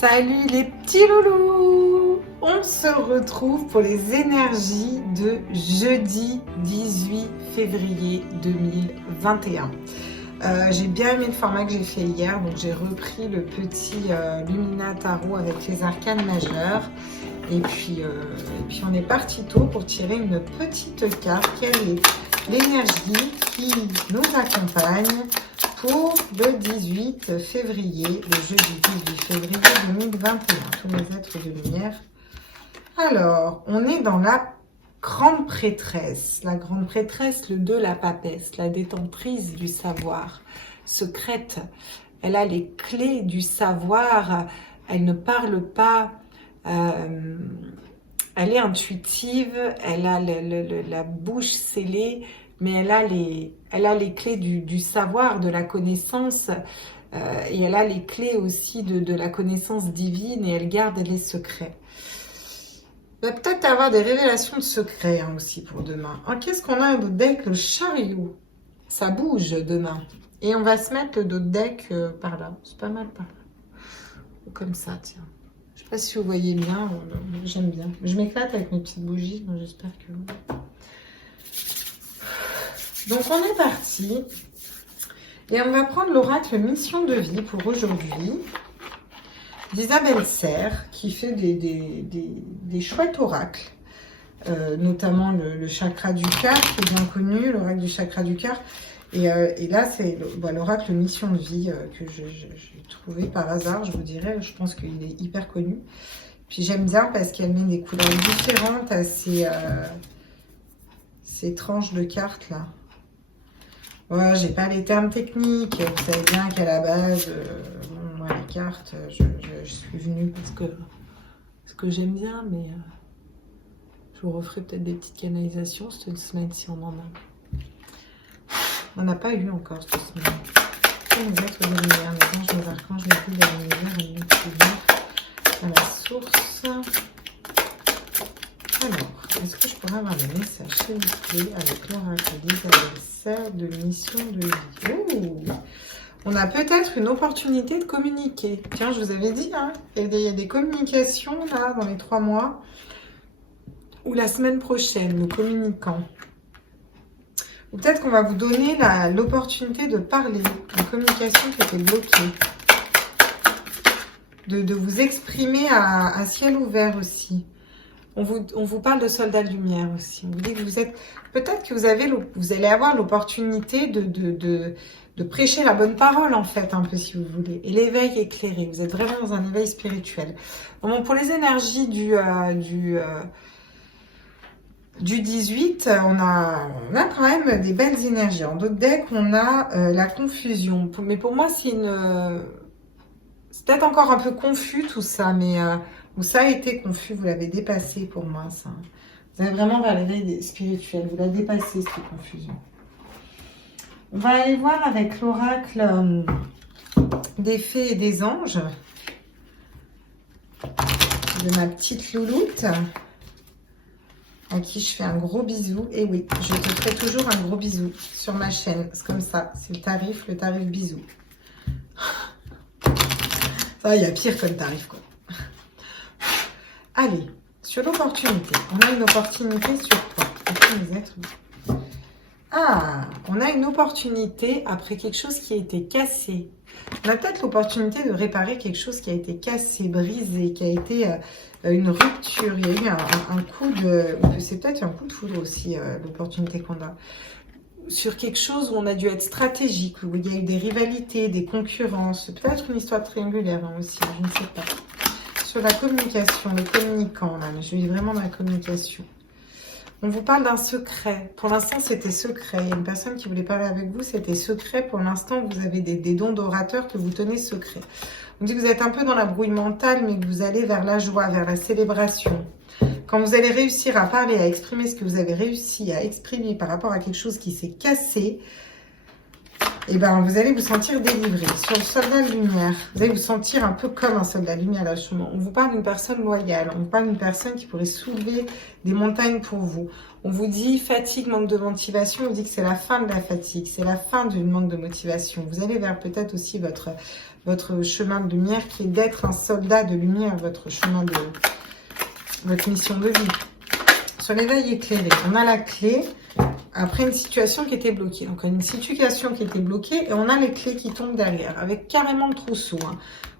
Salut les petits loulous! On se retrouve pour les énergies de jeudi 18 février 2021. J'ai bien aimé le format que j'ai fait hier, donc j'ai repris le petit Lumina Tarot avec les arcanes majeures. Et puis on est parti tôt pour tirer une petite carte. Quelle est l'énergie qui nous accompagne pour le 18 février, le jeudi 18 février 2021, tous mes êtres de lumière. Alors, on est dans la grande prêtresse. La grande prêtresse, le 2, la papesse, la détentrice du savoir, secrète. Elle a les clés du savoir, elle ne parle pas, elle est intuitive, elle a la bouche scellée, mais elle a les clés du savoir, de la connaissance, et elle a les clés aussi de la connaissance divine, et elle garde les secrets. Il va peut-être avoir des révélations de secrets aussi pour demain. Qu'est-ce qu'on a d'autre deck? Le chariot. Ça bouge demain. Et on va se mettre le d'autres deck par là. C'est pas mal par là. Ou comme ça, tiens. Je sais pas si vous voyez bien. J'aime bien. Je m'éclate avec mes petites bougies. Donc j'espère que vous... Donc on est parti et on va prendre l'oracle mission de vie pour aujourd'hui d'Isabelle Serre qui fait des chouettes oracles, notamment le chakra du cœur qui est bien connu, l'oracle du chakra du cœur. Et là c'est l'oracle mission de vie que j'ai trouvé par hasard, je vous dirais. Je pense qu'il est hyper connu. Puis j'aime bien parce qu'elle met des couleurs différentes à ces tranches de cartes là. Ouais, j'ai pas les termes techniques. Vous savez bien qu'à la base, moi, les cartes, je suis venue parce que j'aime bien, mais je vous referai peut-être des petites canalisations cette semaine si on en a. On n'en a pas eu encore cette semaine. Les êtres de lumière, les anges, les archanges, les guides de l'univers, les multivers, à la source. Alors, est-ce que je pourrais avoir des messages s'il vous plaît avec l'oracle d'Isabelle Serre de mission de vie? Ouh, on a peut-être une opportunité de communiquer. Tiens, je vous avais dit, hein, il y a des communications là dans les 3 mois. Ou la semaine prochaine, nous communiquant. Ou peut-être qu'on va vous donner l'opportunité de parler. Une communication qui était bloquée. De vous exprimer à ciel ouvert aussi. On vous parle de soldats de lumière aussi. On vous dit que vous êtes... Peut-être que vous allez avoir l'opportunité de prêcher la bonne parole, en fait, un peu, si vous voulez. Et l'éveil éclairé. Vous êtes vraiment dans un éveil spirituel. Bon, pour les énergies du 18, on a quand même des belles énergies. En d'autres decks, on a la confusion. Mais pour moi, c'est peut-être encore un peu confus tout ça, mais... où ça a été confus, vous l'avez dépassé pour moi, ça. Vous allez vraiment vers l'éveil spirituel, vous l'avez dépassé, cette confusion. On va aller voir avec l'oracle des fées et des anges, de ma petite louloute, à qui je fais un gros bisou. Et oui, je te ferai toujours un gros bisou sur ma chaîne, c'est comme ça, c'est le tarif bisou. Ça, il y a pire comme tarif, quoi. Allez, sur l'opportunité. On a une opportunité sur quoi? On a une opportunité après quelque chose qui a été cassé. On a peut-être l'opportunité de réparer quelque chose qui a été cassé, brisé, qui a été une rupture. Il y a eu un coup de... C'est peut-être un coup de foudre aussi, l'opportunité qu'on a. Sur quelque chose où on a dû être stratégique, où il y a eu des rivalités, des concurrences. Peut-être une histoire triangulaire aussi, je ne sais pas. Sur la communication, le communicant, là, mais je vis vraiment dans la communication. On vous parle d'un secret. Pour l'instant, c'était secret. Il y a une personne qui voulait parler avec vous, c'était secret. Pour l'instant, vous avez des dons d'orateur que vous tenez secrets. On dit que vous êtes un peu dans la brouille mentale, mais que vous allez vers la joie, vers la célébration. Quand vous allez réussir à parler, à exprimer ce que vous avez réussi à exprimer par rapport à quelque chose qui s'est cassé, et ben vous allez vous sentir délivré. Sur le soldat de lumière, vous allez vous sentir un peu comme un soldat de lumière là, justement. On vous parle d'une personne loyale, on vous parle d'une personne qui pourrait soulever des montagnes pour vous. On vous dit fatigue, manque de motivation, on vous dit que c'est la fin de la fatigue, c'est la fin du manque de motivation. Vous allez vers peut-être aussi votre chemin de lumière qui est d'être un soldat de lumière, votre chemin de... votre mission de vie. Sur l'éveil éclairé, on a la clé après une situation qui était bloquée. Donc, une situation qui était bloquée et on a les clés qui tombent derrière avec carrément le trousseau.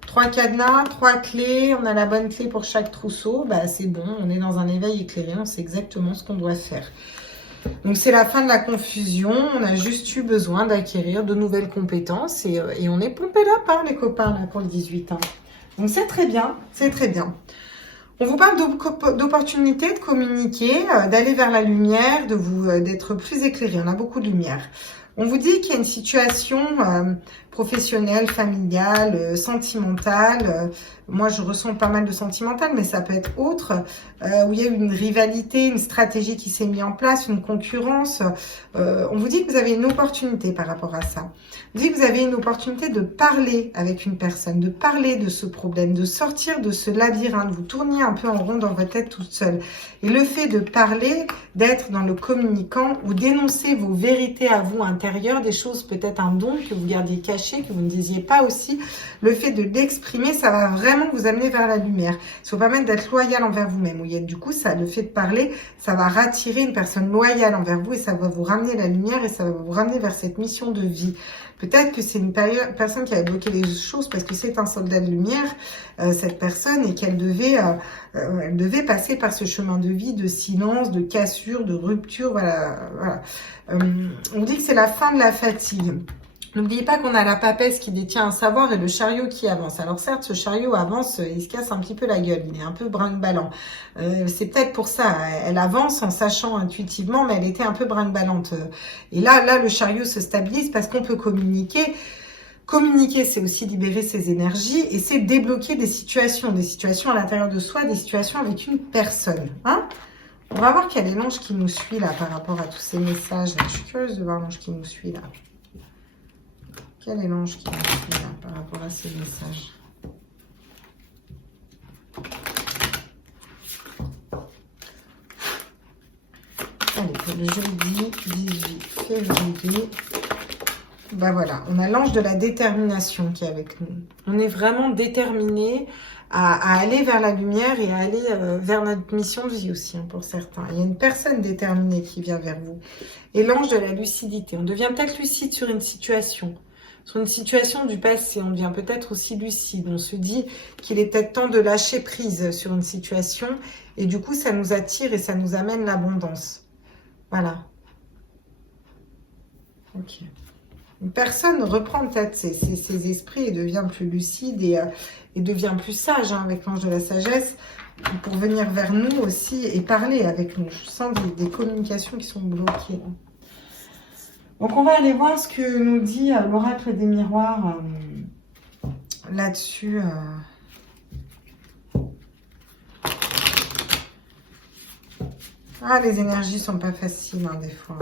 3 cadenas, 3 clés, on a la bonne clé pour chaque trousseau. Bah, c'est bon, on est dans un éveil éclairé, on sait exactement ce qu'on doit faire. Donc, c'est la fin de la confusion. On a juste eu besoin d'acquérir de nouvelles compétences et on est pompé là par les copains là, pour le 18 ans. Donc, c'est très bien, c'est très bien. On vous parle d'opportunités de communiquer, d'aller vers la lumière, d'être plus éclairé. On a beaucoup de lumière. On vous dit qu'il y a une situation professionnelle, familiale, sentimentale. Moi, je ressens pas mal de sentimental, mais ça peut être autre. Où il y a une rivalité, une stratégie qui s'est mise en place, une concurrence. On vous dit que vous avez une opportunité par rapport à ça. On vous dit que vous avez une opportunité de parler avec une personne, de parler de ce problème, de sortir de ce labyrinthe. Vous tourniez un peu en rond dans votre tête toute seule. Et le fait de parler, d'être dans le communicant ou d'énoncer vos vérités à vous intérieures, des choses peut-être un don que vous gardiez caché, que vous ne disiez pas aussi, le fait de l'exprimer, ça va vraiment vous amener vers la lumière. Il ne faut pas mettre d'être loyal envers vous-même. Du coup, ça, le fait de parler, ça va rattirer une personne loyale envers vous et ça va vous ramener la lumière et ça va vous ramener vers cette mission de vie. Peut-être que c'est une personne qui avait bloqué les choses parce que c'est un soldat de lumière, cette personne, et qu'elle devait passer par ce chemin de vie, de silence, de cassure, de rupture. Voilà. On dit que c'est la fin de la fatigue. N'oubliez pas qu'on a la papesse qui détient un savoir et le chariot qui avance. Alors certes, ce chariot avance, il se casse un petit peu la gueule, il est un peu brinque-ballant. C'est peut-être pour ça, elle avance en sachant intuitivement, mais elle était un peu brinque-ballante. Et là, le chariot se stabilise parce qu'on peut communiquer. Communiquer, c'est aussi libérer ses énergies et c'est débloquer des situations à l'intérieur de soi, des situations avec une personne. On va voir quel est l'ange qui nous suit là par rapport à tous ces messages. Je suis curieuse de voir l'ange qui nous suit là. Quel est l'ange qui nous suit là par rapport à ces messages? Allez, pour le jeudi 18 février. Ben voilà, on a l'ange de la détermination qui est avec nous. On est vraiment déterminé à aller vers la lumière et à aller vers notre mission de vie aussi, pour certains. Il y a une personne déterminée qui vient vers vous. Et l'ange de la lucidité. On devient peut-être lucide sur une situation du passé. On devient peut-être aussi lucide. On se dit qu'il est peut-être temps de lâcher prise sur une situation. Et du coup, ça nous attire et ça nous amène l'abondance. Voilà. Ok. Une personne reprend peut-être ses esprits et devient plus lucide et devient plus sage avec l'ange de la sagesse pour venir vers nous aussi et parler avec nous. Je sens des communications qui sont bloquées. Donc on va aller voir ce que nous dit l'oracle des miroirs là-dessus. Les énergies sont pas faciles des fois.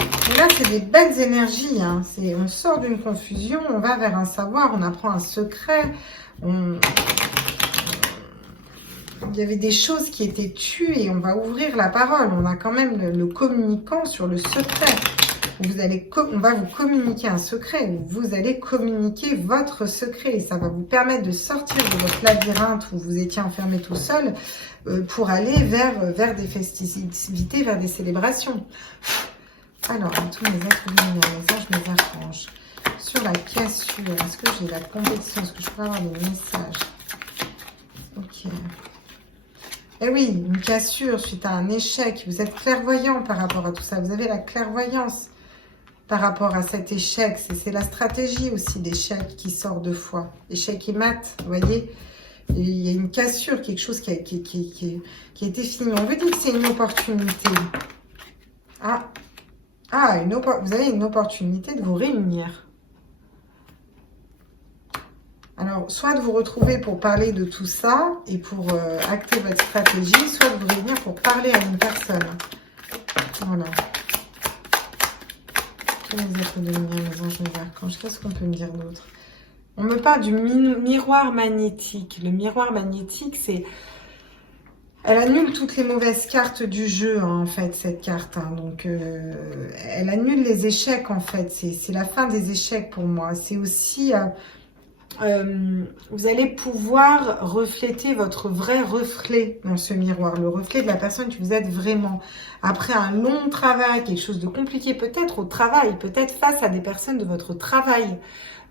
Et là, c'est des belles énergies. On sort d'une confusion, on va vers un savoir, on apprend un secret. Il y avait des choses qui étaient tues et on va ouvrir la parole. On a quand même le communicant sur le secret. On va vous communiquer un secret. Vous allez communiquer votre secret. Et ça va vous permettre de sortir de votre labyrinthe où vous étiez enfermé tout seul pour aller vers des festivités, vers des célébrations. Alors, tous mes êtres lumineux, mes anges, mes archanges. Sur la cassure, est-ce que j'ai la compétition? Est-ce que je peux avoir des messages? Ok. Eh oui, une cassure suite à un échec. Vous êtes clairvoyant par rapport à tout ça. Vous avez la clairvoyance par rapport à cet échec. C'est la stratégie aussi d'échec qui sort deux fois. Échec et mat, vous voyez? Et il y a une cassure, quelque chose qui a été fini. On veut dire que c'est une opportunité. Vous avez une opportunité de vous réunir. Alors, soit de vous retrouver pour parler de tout ça et pour acter votre stratégie, soit de vous réunir pour parler à une personne. Voilà. mes êtres de lumière, mes anges, mes archanges, qu'est-ce qu'on peut me dire d'autre? On me parle du miroir magnétique. Le miroir magnétique, c'est... Elle annule toutes les mauvaises cartes du jeu, hein, en fait, cette carte. Hein. Donc, elle annule les échecs, en fait. C'est la fin des échecs pour moi. C'est aussi... vous allez pouvoir refléter votre vrai reflet dans ce miroir. Le reflet de la personne que vous êtes vraiment. Après un long travail, quelque chose de compliqué, peut-être au travail, peut-être face à des personnes de votre travail,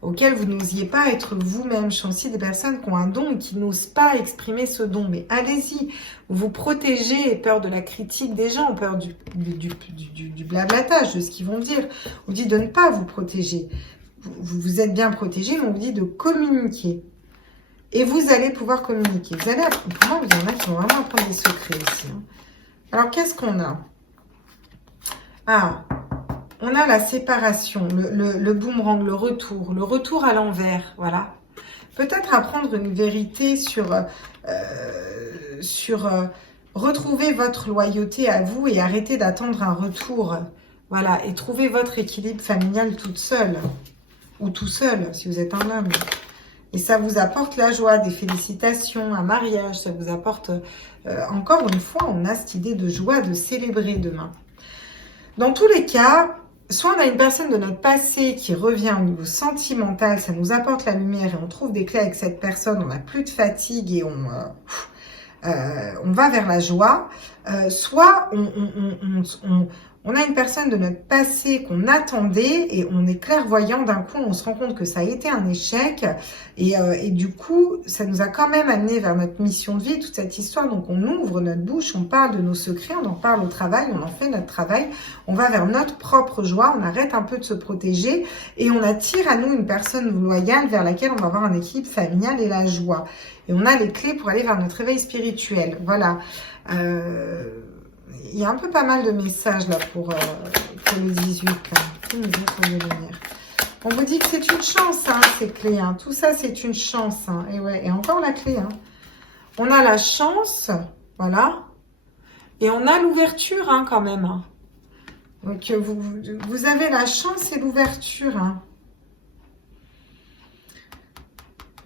auxquelles vous n'osiez pas être vous-même. Je sens aussi des personnes qui ont un don et qui n'osent pas exprimer ce don. Mais allez-y, vous protégez, peur de la critique des gens, peur du blablatage, de ce qu'ils vont dire. On vous dit de ne pas vous protéger. Vous êtes bien protégé, mais on vous dit de communiquer. Et vous allez pouvoir communiquer. Vous allez apprendre. Pour moi, il y en a qui vont vraiment apprendre des secrets aussi. Hein. Alors, qu'est-ce qu'on a? Ah, on a la séparation, le boomerang, le retour à l'envers, voilà. Peut-être apprendre une vérité sur retrouver votre loyauté à vous et arrêter d'attendre un retour, voilà, et trouver votre équilibre familial toute seule, ou tout seul, si vous êtes un homme. Et ça vous apporte la joie, des félicitations, un mariage, ça vous apporte, encore une fois, on a cette idée de joie, de célébrer demain. Dans tous les cas, soit on a une personne de notre passé qui revient au niveau sentimental, ça nous apporte la lumière et on trouve des clés avec cette personne, on n'a plus de fatigue et on va vers la joie. Soit on a une personne de notre passé qu'on attendait et on est clairvoyant, d'un coup on se rend compte que ça a été un échec et du coup ça nous a quand même amené vers notre mission de vie, toute cette histoire. Donc on ouvre notre bouche, on parle de nos secrets, on en parle au travail, on en fait notre travail, on va vers notre propre joie, on arrête un peu de se protéger et on attire à nous une personne loyale vers laquelle on va avoir un équilibre familial et la joie. Et on a les clés pour aller vers notre réveil spirituel. Voilà. Il y a un peu pas mal de messages là pour le 18. Là. On vous dit que c'est une chance, hein, ces clés. Hein. Tout ça, c'est une chance. Hein. Et ouais, et encore la clé. Hein. On a la chance, voilà. Et on a l'ouverture, hein, quand même. Hein. Donc, vous avez la chance et l'ouverture. Hein.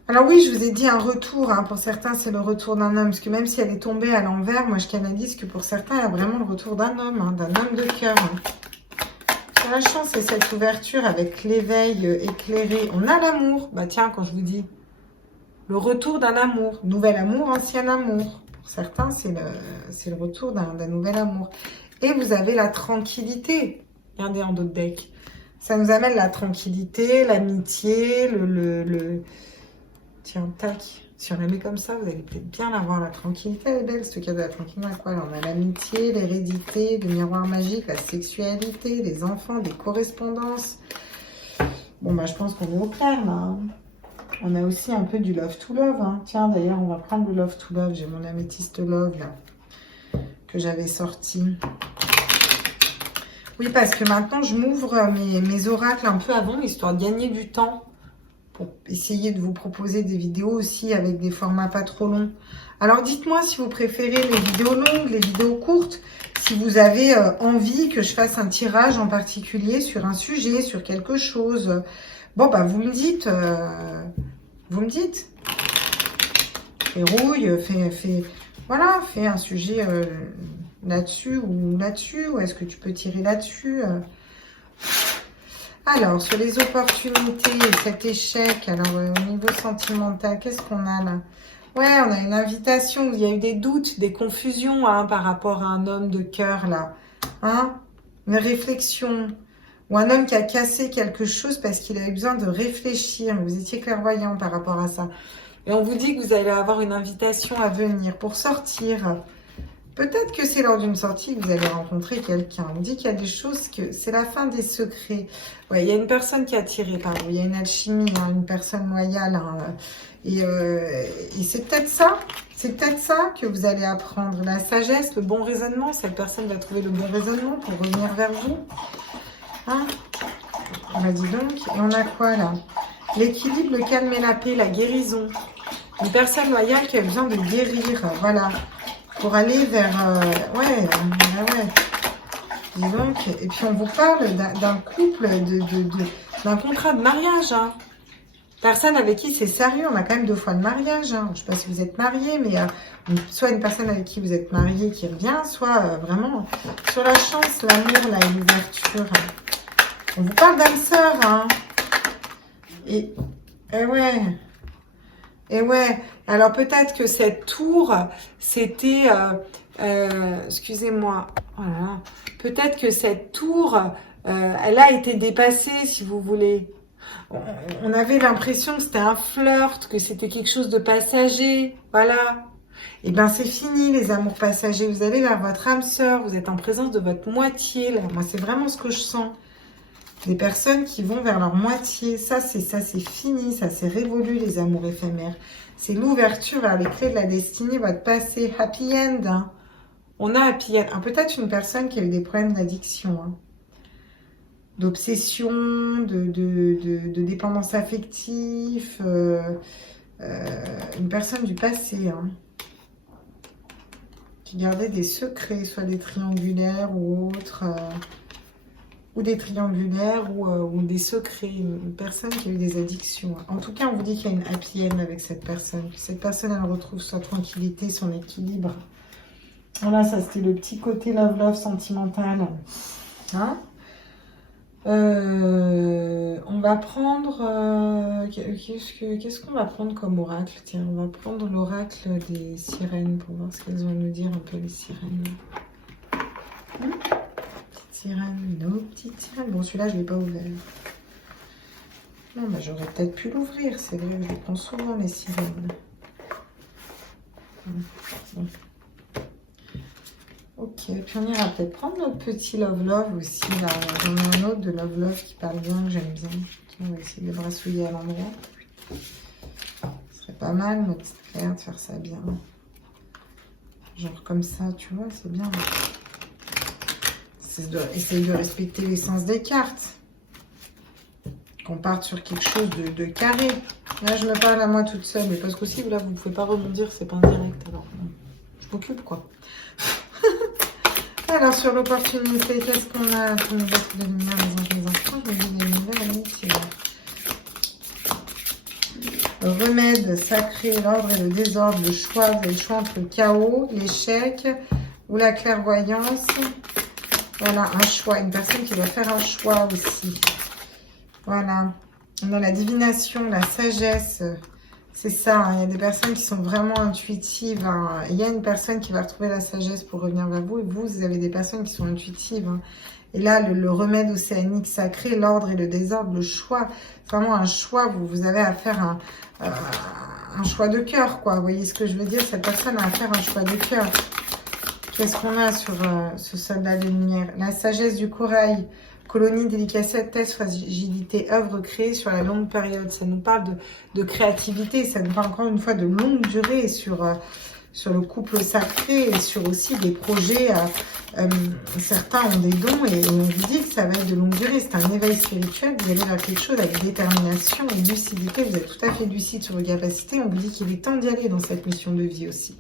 Alors oui, je vous ai dit un retour, hein. Pour certains c'est le retour d'un homme, parce que même si elle est tombée à l'envers, moi je canalise que pour certains il y a vraiment le retour d'un homme, hein, d'un homme de cœur. Hein. C'est la chance, c'est cette ouverture avec l'éveil éclairé. On a l'amour, bah tiens, quand je vous dis le retour d'un amour, nouvel amour, ancien amour. Pour certains c'est le retour d'un nouvel amour. Et vous avez la tranquillité, regardez en d'autres decks. Ça nous amène la tranquillité, l'amitié, Tiens, tac. Si on la met comme ça, vous allez peut-être bien la voir. La tranquillité, elle est belle, ce cadeau de la tranquillité. Quoi on a l'amitié, l'hérédité, le miroir magique, la sexualité, les enfants, des correspondances. Bon, bah, je pense qu'on est au clair, là. Hein. On a aussi un peu du love to love. Hein. Tiens, d'ailleurs, on va prendre le love to love. J'ai mon améthyste love, là, que j'avais sorti. Oui, parce que maintenant, je m'ouvre mes oracles un peu avant, histoire de gagner du temps. Pour essayer de vous proposer des vidéos aussi avec des formats pas trop longs. Alors dites-moi si vous préférez les vidéos longues, les vidéos courtes, si vous avez envie que je fasse un tirage en particulier sur un sujet, sur quelque chose. Bon, bah vous me dites. Vous me dites. Rouille, voilà, fais un sujet là-dessus ou là-dessus. Ou est-ce que tu peux tirer là-dessus Alors, sur les opportunités et cet échec, alors au niveau sentimental, qu'est-ce qu'on a là? Ouais, on a une invitation, il y a eu des doutes, des confusions hein, par rapport à un homme de cœur là. Hein? Une réflexion. Ou un homme qui a cassé quelque chose parce qu'il avait besoin de réfléchir. Vous étiez clairvoyant par rapport à ça. Et on vous dit que vous allez avoir une invitation à venir pour sortir. Peut-être que c'est lors d'une sortie que vous allez rencontrer quelqu'un. On dit qu'il y a des choses que c'est la fin des secrets. Ouais, il y a une personne qui a tiré, pardon. Il y a une alchimie, hein, une personne loyale. Hein, et c'est peut-être ça. C'est peut-être ça que vous allez apprendre. La sagesse, le bon raisonnement. Cette personne va trouver le bon raisonnement pour revenir vers vous. Hein? On m'a dit donc. Et on a quoi là? L'équilibre, le calme et la paix, la guérison. Une personne loyale qui a besoin de guérir. Voilà. Pour aller vers... ouais. Dis donc. Et puis on vous parle d'un couple, d'un contrat de mariage. Hein. Personne avec qui c'est sérieux. On a quand même 2 fois de mariage. Hein. Je ne sais pas si vous êtes marié, mais soit une personne avec qui vous êtes marié qui revient, soit vraiment sur la chance, l'amour, là, et l'ouverture. On vous parle d'âme sœur. Hein. Et ouais. Et ouais. Alors peut-être que cette tour, c'était... excusez-moi. Voilà. Peut-être que cette tour, elle a été dépassée, si vous voulez. On avait l'impression que c'était un flirt, que c'était quelque chose de passager. Voilà. Et bien, c'est fini, les amours passagers. Vous allez vers votre âme sœur. Vous êtes en présence de votre moitié. Là. Moi, c'est vraiment ce que je sens. Des personnes qui vont vers leur moitié. Ça, c'est fini. Ça, c'est révolu, les amours éphémères. C'est l'ouverture vers les clés de la destinée, votre passé. Happy end. Hein. On a happy end. Peut-être une personne qui a eu des problèmes d'addiction. Hein. D'obsession, de dépendance affective, une personne du passé, hein, qui gardait des secrets, soit des triangulaires ou autres, ou des triangulaires ou des secrets, une personne qui a eu des addictions. En tout cas, on vous dit qu'il y a une happy end avec cette personne, que cette personne, elle retrouve sa tranquillité, son équilibre. Voilà, ça c'était le petit côté love sentimental. Hein? On va prendre... qu'est-ce qu'on va prendre comme oracle? Tiens, on va prendre l'oracle des sirènes pour voir ce qu'elles vont nous dire un peu, les sirènes. Petites sirènes, nos petites sirènes. Bon, celui-là, je ne l'ai pas ouvert. Non, bah, j'aurais peut-être pu l'ouvrir. C'est vrai que je prends souvent les sirènes. Bon. Ok, puis on ira peut-être prendre notre petit love aussi. Là, j'en ai un autre de love qui parle bien, que j'aime bien. On va essayer de le brassouiller à l'endroit. Ce serait pas mal, ma petite Claire, de faire ça bien. Genre comme ça, tu vois, c'est bien. Essayer de respecter l'essence des cartes. Qu'on parte sur quelque chose de carré. Là, je me parle à moi toute seule, mais parce qu'aussi, là, vous ne pouvez pas rebondir, c'est pas en direct. Alors, je m'occupe, quoi. Alors, sur l'opportunité, qu'est-ce qu'on a pour nous mettre de lumière, les enfants? Je me dis des nouvelles amitiés. Le remède sacré, l'ordre et le désordre, le choix. Vous avez le choix entre le chaos, l'échec ou la clairvoyance. Voilà, un choix. Une personne qui doit faire un choix aussi. Voilà. On a la divination, la sagesse. C'est ça, hein. Il y a des personnes qui sont vraiment intuitives. Hein. Il y a une personne qui va retrouver la sagesse pour revenir vers vous. Et vous avez des personnes qui sont intuitives. Hein. Et là, le remède océanique sacré, l'ordre et le désordre, le choix. C'est vraiment un choix. Vous avez à faire un choix de cœur, quoi. Vous voyez ce que je veux dire? Cette personne a à faire un choix de cœur. Qu'est-ce qu'on a sur ce soldat de lumière? La sagesse du corail. Colonie, délicatesse, fragilité, œuvre créée sur la longue période. Ça nous parle de créativité, ça nous parle encore une fois de longue durée sur le couple sacré et sur aussi des projets. Certains ont des dons et on vous dit que ça va être de longue durée. C'est un éveil spirituel, vous allez vers quelque chose avec détermination et lucidité. Vous êtes tout à fait lucide sur vos capacités. On vous dit qu'il est temps d'y aller dans cette mission de vie aussi.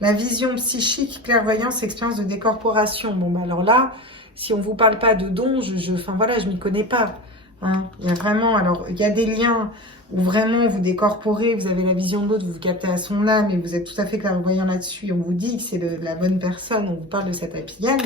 La vision psychique, clairvoyance, expérience de décorporation. Bon, bah alors là... Si on ne vous parle pas de dons, enfin voilà, je m'y connais pas. Hein. Il y a vraiment, alors il y a des liens où vraiment vous décorporez, vous avez la vision de l'autre, vous vous captez à son âme et vous êtes tout à fait clairvoyant là-dessus. On vous dit que c'est la bonne personne, on vous parle de cette happy end,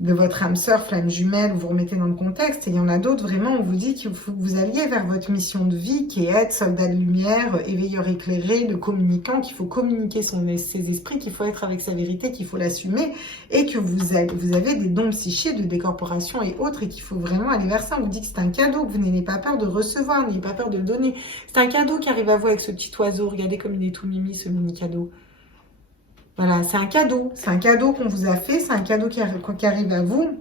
de votre âme sœur, flamme jumelle, vous remettez dans le contexte. Et il y en a d'autres, vraiment, on vous dit qu'il faut que vous alliez vers votre mission de vie, qui est être soldat de lumière, éveilleur éclairé, le communicant, qu'il faut communiquer ses esprits, qu'il faut être avec sa vérité, qu'il faut l'assumer, et que vous avez des dons psychiques de décorporation et autres, et qu'il faut vraiment aller vers ça. On vous dit que c'est un cadeau, que vous n'ayez pas peur de recevoir, n'ayez pas peur de le donner. C'est un cadeau qui arrive à vous avec ce petit oiseau. Regardez comme il est tout mimi, ce mini cadeau. Voilà, c'est un cadeau qu'on vous a fait, c'est un cadeau qui arrive à vous.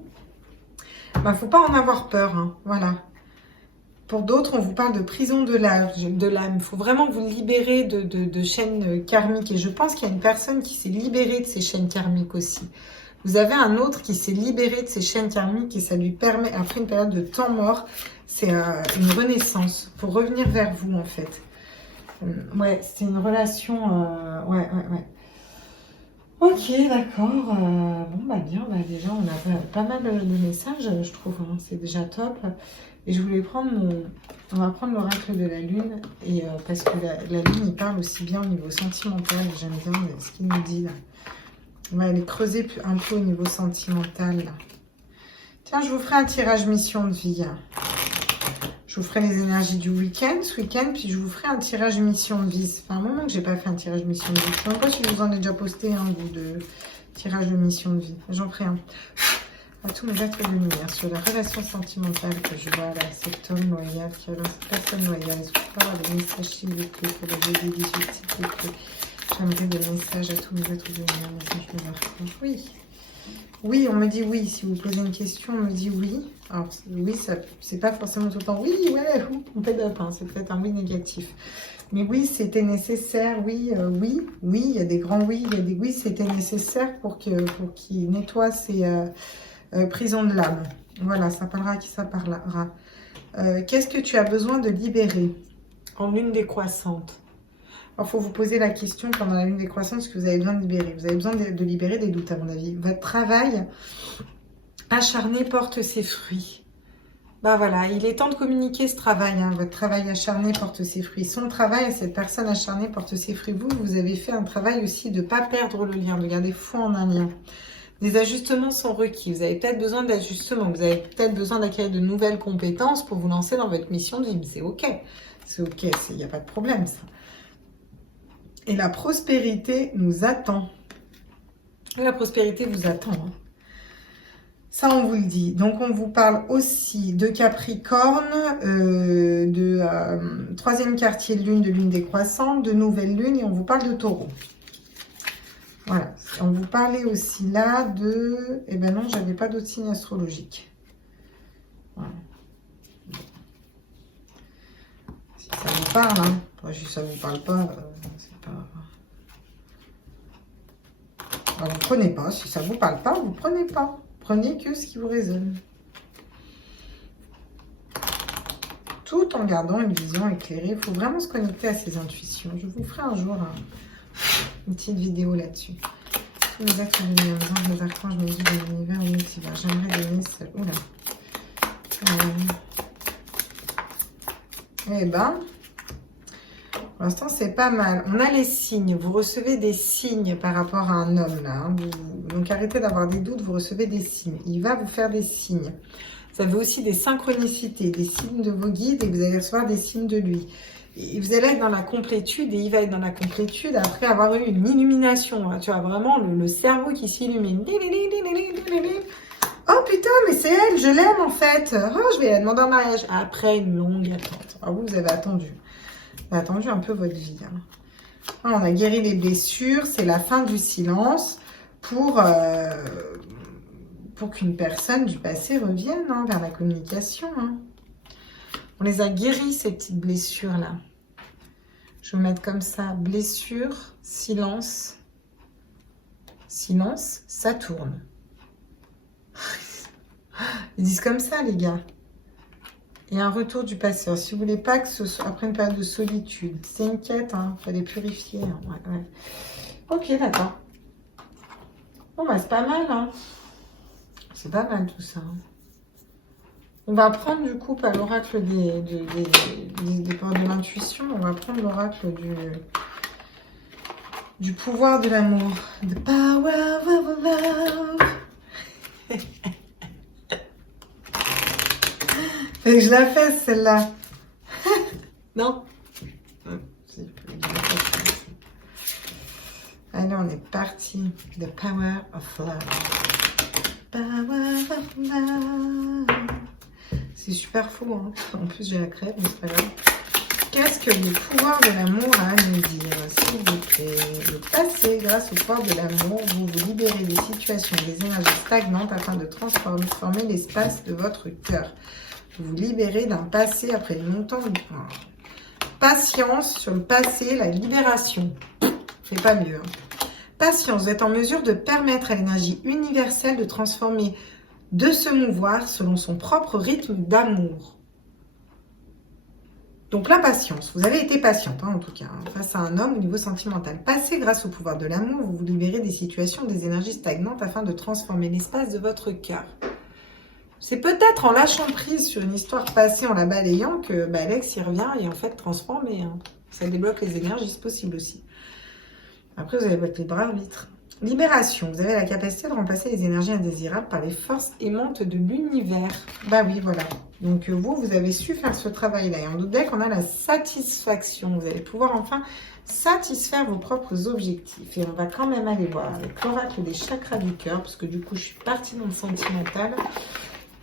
Ben, faut pas en avoir peur, hein. Voilà. Pour d'autres, on vous parle de prison de l'âme. Il faut vraiment vous libérer de chaînes karmiques. Et je pense qu'il y a une personne qui s'est libérée de ces chaînes karmiques aussi. Vous avez un autre qui s'est libéré de ces chaînes karmiques et ça lui permet, après une période de temps mort, c'est une renaissance pour revenir vers vous, en fait. Ouais, c'est une relation... ouais. Ok, d'accord. Bon, bah bien, bah déjà, on a pas mal de messages, je trouve, hein. C'est déjà top. Et je voulais prendre on va prendre l'oracle de la lune, et parce que la lune, il parle aussi bien au niveau sentimental. J'aime bien ce qu'il nous dit là. On va aller creuser un peu au niveau sentimental là. Tiens, je vous ferai un tirage mission de vie. Je vous ferai les énergies du week-end, ce week-end, puis je vous ferai un tirage mission de vie. Ça fait un moment que j'ai pas fait un tirage mission de vie. Je ne sais pas si je vous en ai déjà posté un bout de tirage de mission de vie. J'en ferai un. À tous mes êtres de lumière sur la relation sentimentale que je vois là, cet homme loyal qui a cette personne loyale. Est-ce que je peux avoir des messages s'il vous plaît pour le jeudi 18 s'il vous plaît? J'aimerais des messages à tous mes êtres de lumière. Oui. Oui, on me dit oui. Si vous posez une question, on me dit oui. Alors, oui, c'est pas forcément tout le temps oui, ouais, on peut up, hein, c'est peut-être un oui négatif. Mais oui, c'était nécessaire, oui, oui, oui, il y a des grands oui, il y a des oui, c'était nécessaire pour qu'il nettoie ses prisons de l'âme. Voilà, ça parlera à qui ça parlera. Qu'est-ce que tu as besoin de libérer en lune décroissante? Il faut vous poser la question pendant la lune décroissante, ce que vous avez besoin de libérer. Vous avez besoin de libérer des doutes, à mon avis. Votre travail acharné porte ses fruits. Bah voilà, il est temps de communiquer ce travail. Hein. Votre travail acharné porte ses fruits. Son travail, cette personne acharnée porte ses fruits. Vous avez fait un travail aussi de ne pas perdre le lien, de garder foi en un lien. Des ajustements sont requis. Vous avez peut-être besoin d'ajustements. Vous avez peut-être besoin d'acquérir de nouvelles compétences pour vous lancer dans votre mission de vie. C'est OK. C'est OK. Il n'y a pas de problème, ça. Et la prospérité nous attend. La prospérité vous attend. Hein. Ça, on vous le dit. Donc, on vous parle aussi de Capricorne, de troisième quartier de lune décroissante, de nouvelle lune, et on vous parle de Taureau. Voilà. On vous parlait aussi là de... Eh ben non, j'avais pas d'autres signes astrologiques. Voilà. Si ça vous parle, hein. Enfin, si ça vous parle pas, c'est pas... Alors, vous prenez pas. Si ça vous parle pas, vous prenez pas. Prenez que ce qui vous résonne. Tout en gardant une vision éclairée. Il faut vraiment se connecter à ses intuitions. Je vous ferai un jour une petite vidéo là-dessus. Tous les êtres de lumière, les archanges, mes guides de l'univers, l'univers. J'aimerais donner ça. Oula. Eh ben, pour l'instant, c'est pas mal. On a les signes. Vous recevez des signes par rapport à un homme, là. Hein. Donc, arrêtez d'avoir des doutes. Vous recevez des signes. Il va vous faire des signes. Vous avez aussi des synchronicités, des signes de vos guides, et vous allez recevoir des signes de lui. Et vous allez être dans la complétude, et il va être dans la complétude après avoir eu une illumination. Hein. Tu vois, vraiment, le cerveau qui s'illumine. Oh putain, mais c'est elle, je l'aime en fait. Oh, je vais la demander en mariage. Après une longue attente. Ah, vous avez attendu. Vous avez attendu un peu votre vie. Hein. Ah, on a guéri les blessures. C'est la fin du silence pour qu'une personne du passé revienne hein, vers la communication. Hein. On les a guéris, ces petites blessures-là. Je vais mettre comme ça. Blessure, silence. Silence, ça tourne. Ils disent comme ça, les gars. Et un retour du passé. Si vous voulez pas que ce soit après une période de solitude, c'est une quête, hein. Il faut les purifier. Hein. Ouais, ouais. Ok, d'accord. Bon, bah, c'est pas mal, hein. C'est pas mal tout ça. Hein. On va prendre du coup pas l'oracle de l'intuition, on va prendre l'oracle du pouvoir de l'amour. The power of love. Et je la fais celle-là. Non. Allez, on est parti. The power of love. Power of love. C'est super fou, hein. En plus, j'ai la crève, mais c'est pas grave. Qu'est-ce que le pouvoir de l'amour a à nous dire, s'il vous plaît? Le passé, grâce au pouvoir de l'amour, vous vous libérez des situations, des énergies stagnantes afin de transformer l'espace de votre cœur. Vous vous libérez d'un passé après longtemps de patience sur le passé, la libération. C'est pas mieux. Hein. Patience, vous êtes en mesure de permettre à l'énergie universelle de transformer, de se mouvoir selon son propre rythme d'amour. Donc la patience, vous avez été patiente en tout cas, face à un homme au niveau sentimental. Passez grâce au pouvoir de l'amour, vous vous libérez des situations, des énergies stagnantes afin de transformer l'espace de votre cœur. C'est peut-être en lâchant prise sur une histoire passée, en la balayant, que Alex y revient et en fait transformé. Ça débloque les énergies, c'est possible aussi. Après, vous avez votre libre arbitre. Libération, vous avez la capacité de remplacer les énergies indésirables par les forces aimantes de l'univers. Bah oui, voilà. Donc vous avez su faire ce travail-là. Et en d'autres decks, on a la satisfaction. Vous allez pouvoir enfin satisfaire vos propres objectifs. Et on va quand même aller voir avec l'oracle des chakras du cœur, parce que du coup, je suis partie dans le sentimental.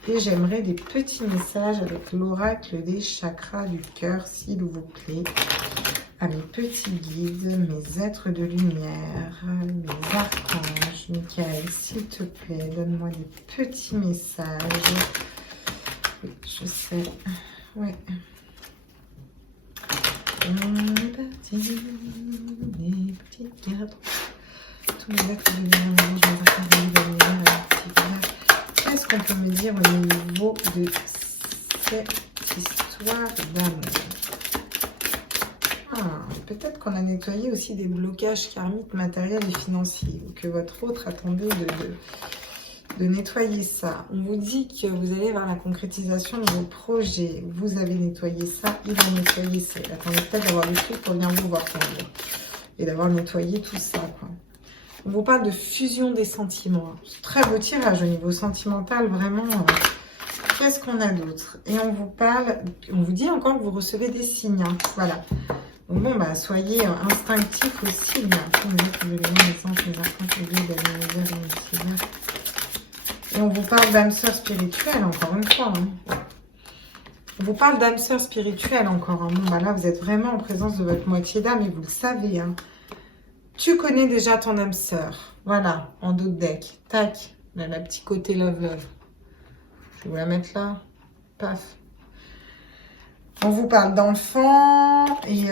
Et j'aimerais des petits messages avec l'oracle des chakras du cœur, s'il vous plaît. À mes petits guides, mes êtres de lumière, mes archanges. Michael, s'il te plaît, donne-moi des petits messages. Oui, je sais. Ouais. On est parti. Les petites cartes. Tous les êtres de lumière, je vais faire des petites cartes. Qu'est-ce qu'on peut me dire au niveau de cette histoire d'amour? Peut-être qu'on a nettoyé aussi des blocages karmiques matériels et financiers, ou que votre autre attendait de nettoyer ça. On vous dit que vous allez vers la concrétisation de vos projets. Vous avez nettoyé ça, il a nettoyé ça. Il attendait peut-être d'avoir des trucs pour venir vous voir tomber et d'avoir nettoyé tout ça, quoi. On vous parle de fusion des sentiments. Très beau tirage au niveau sentimental, vraiment. Qu'est-ce qu'on a d'autre? Et on vous parle, on vous dit encore que vous recevez des signes. Voilà. Donc bon, soyez instinctifs aussi. Et on vous parle d'âme sœur spirituelle, encore une fois. On vous parle d'âme sœur spirituelle, encore. Bon, là, vous êtes vraiment en présence de votre moitié d'âme et vous le savez. Tu connais déjà ton âme sœur. Voilà, en d'autres decks. Tac, là, la petite côté love. Je vais vous la mettre là. Paf. On vous parle d'enfants et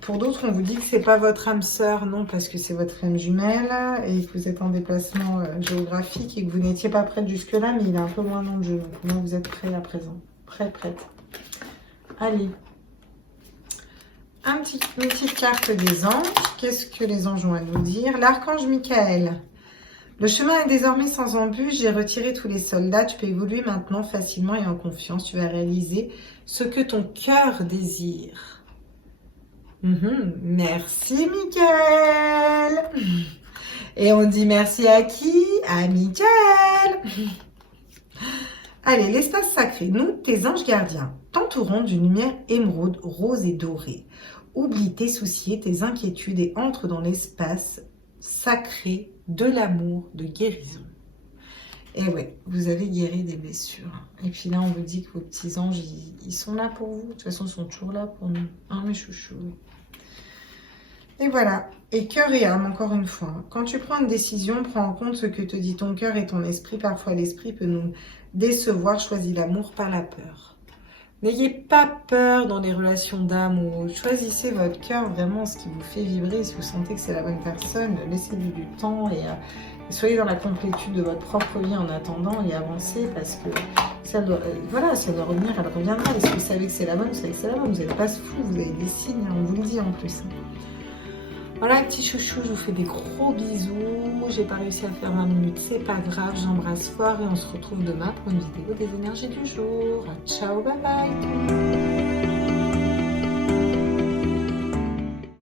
pour d'autres, on vous dit que c'est pas votre âme sœur, non, parce que c'est votre âme jumelle et que vous êtes en déplacement géographique et que vous n'étiez pas prête jusque-là, mais il est un peu moins dans le jeu. Donc là, vous êtes prêts à présent. Prête. Allez. Une petite carte des anges. Qu'est-ce que les anges ont à nous dire? L'archange Michael. Le chemin est désormais sans embûche, j'ai retiré tous les soldats, tu peux évoluer maintenant facilement et en confiance, tu vas réaliser ce que ton cœur désire. Merci Michael. Et on dit merci à qui? À Michael. Allez, l'espace sacré, nous, tes anges gardiens, t'entourons d'une lumière émeraude, rose et dorée. Oublie tes soucis et tes inquiétudes et entre dans l'espace sacré de l'amour, de guérison. Et ouais, vous allez guérir des blessures. Et puis là, on vous dit que vos petits anges, ils sont là pour vous. De toute façon, ils sont toujours là pour nous. Mes chouchous. Et voilà. Et cœur et âme, encore une fois. Quand tu prends une décision, prends en compte ce que te dit ton cœur et ton esprit. Parfois, l'esprit peut nous décevoir. Choisis l'amour, pas la peur. N'ayez pas peur dans les relations d'amour. Choisissez votre cœur, vraiment ce qui vous fait vibrer. Si vous sentez que c'est la bonne personne, laissez-lui du temps et soyez dans la complétude de votre propre vie en attendant et avancez parce que ça doit, ça doit revenir, elle reviendra. Et si vous savez que c'est la bonne, vous savez que c'est la bonne. Vous n'êtes pas fou, vous avez des signes, on vous le dit en plus. Voilà, petits chouchous, je vous fais des gros bisous. J'ai pas réussi à faire 20 minutes, c'est pas grave. J'embrasse fort et on se retrouve demain pour une vidéo des énergies du jour. Ciao, bye bye.